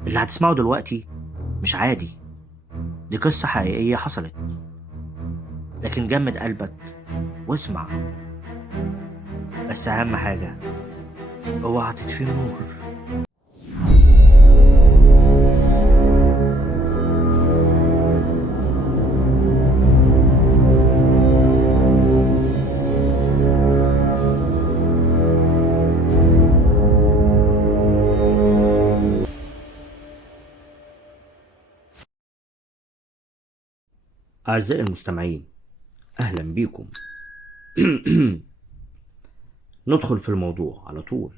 اللي هتسمعه دلوقتي مش عادي، دي قصة حقيقية حصلت. لكن جمد قلبك واسمع، بس أهم حاجة اوعى تطفي النور. أعزائي المستمعين، أهلا بيكم. ندخل في الموضوع على طول.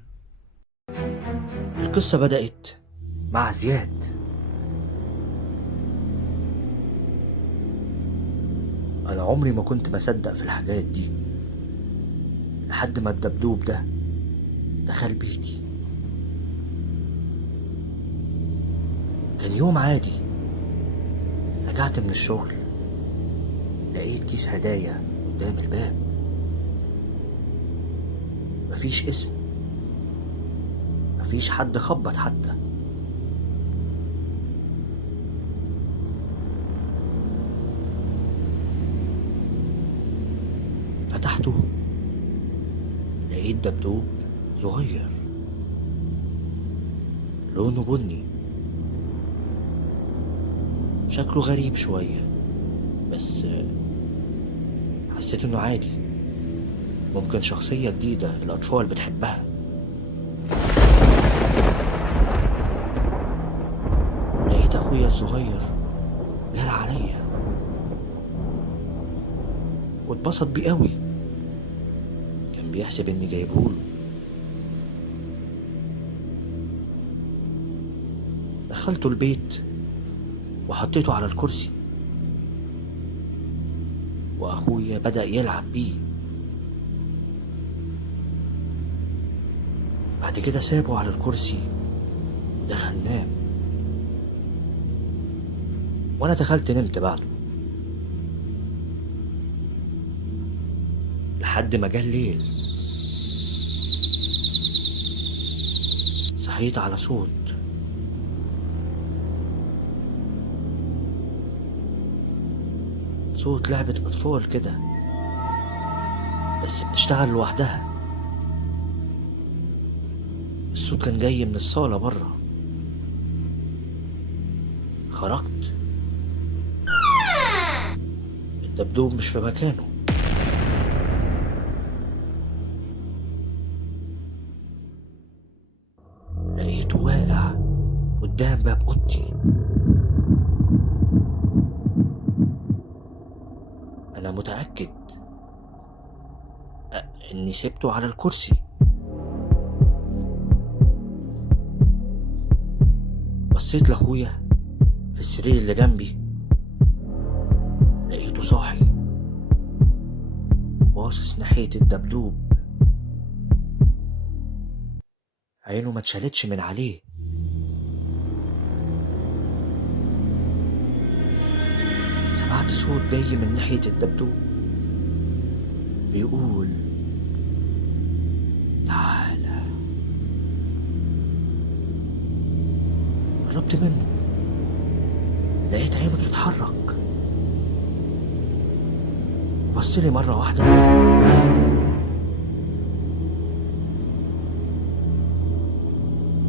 القصة بدأت مع زياد. أنا عمري ما كنت بصدق في الحاجات دي لحد ما الدبدوب ده دخل بيتي. كان يوم عادي، رجعت من الشغل لقيت كيس هدايا قدام الباب، مفيش اسم، مفيش حد خبط حتى. فتحته لقيت دبدوب صغير لونه بني، شكله غريب شوية، بس حسيت انه عادي، ممكن شخصية جديدة الأطفال بتحبها. لقيت أخويا الصغير جرى عليا واتبسط بيه قوي، كان بيحسب إني جايبهوله. دخلته البيت وحطيته على الكرسي، وأخويا بدأ يلعب بيه. بعد كده سابه على الكرسي ودخل نام، وأنا دخلت نمت بعده لحد ما جه الليل. صحيت على صوت لعبة أطفال كده، بس بتشتغل لوحدها. الصوت كان جاي من الصالة برا. خرجت، الدبدوب مش في مكانه. لقيته واقع قدام باب أوضتي. أنا متأكد إني سبته على الكرسي. بصيت لأخويا في السرير اللي جنبي، لقيته صاحي باصص ناحية الدبدوب، عينه ما اتشالتش من عليه. سمعت صوت جاي من ناحية الدبدوب بيقول تعالى. قربت منه، لقيت عينه بتتحرك، بصلي مرة واحدة.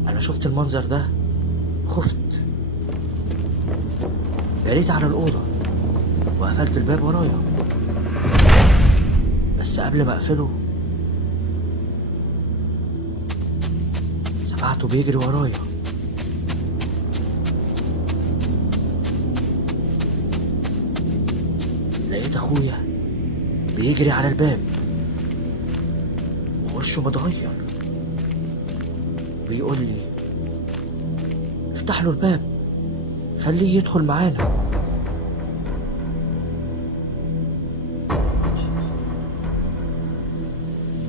أنا شفت المنظر ده، خفت، جريت على الأوضة وقفلت الباب ورايا. بس قبل ما أقفله سمعته بيجري ورايا. لقيت أخويا بيجري على الباب ووشه متغير، بيقول لي افتح له الباب، خليه يدخل معانا.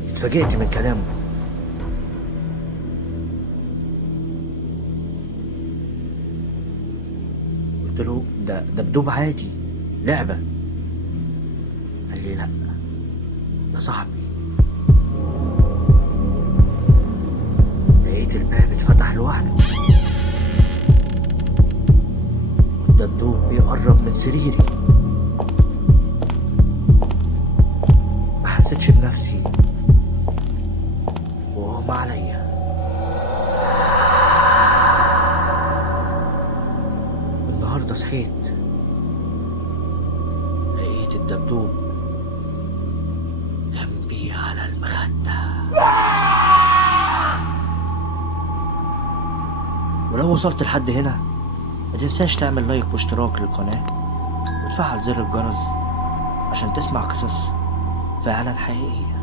اتفاجئت من كلامه، قلت له ده دبدوب عادي، لعبة. قال لي لا، ده صاحبي. لقيت الباب اتفتح لوحده الدبدوب بيقرب من سريري. ما حسيتش بنفسي وهم عليا. النهارده صحيت لقيت الدبدوب جنبي على المخدة. ولو وصلت لحد هنا ما تنساش تعمل لايك واشتراك للقناة وتفعل زر الجرس عشان تسمع قصص فعلا حقيقية.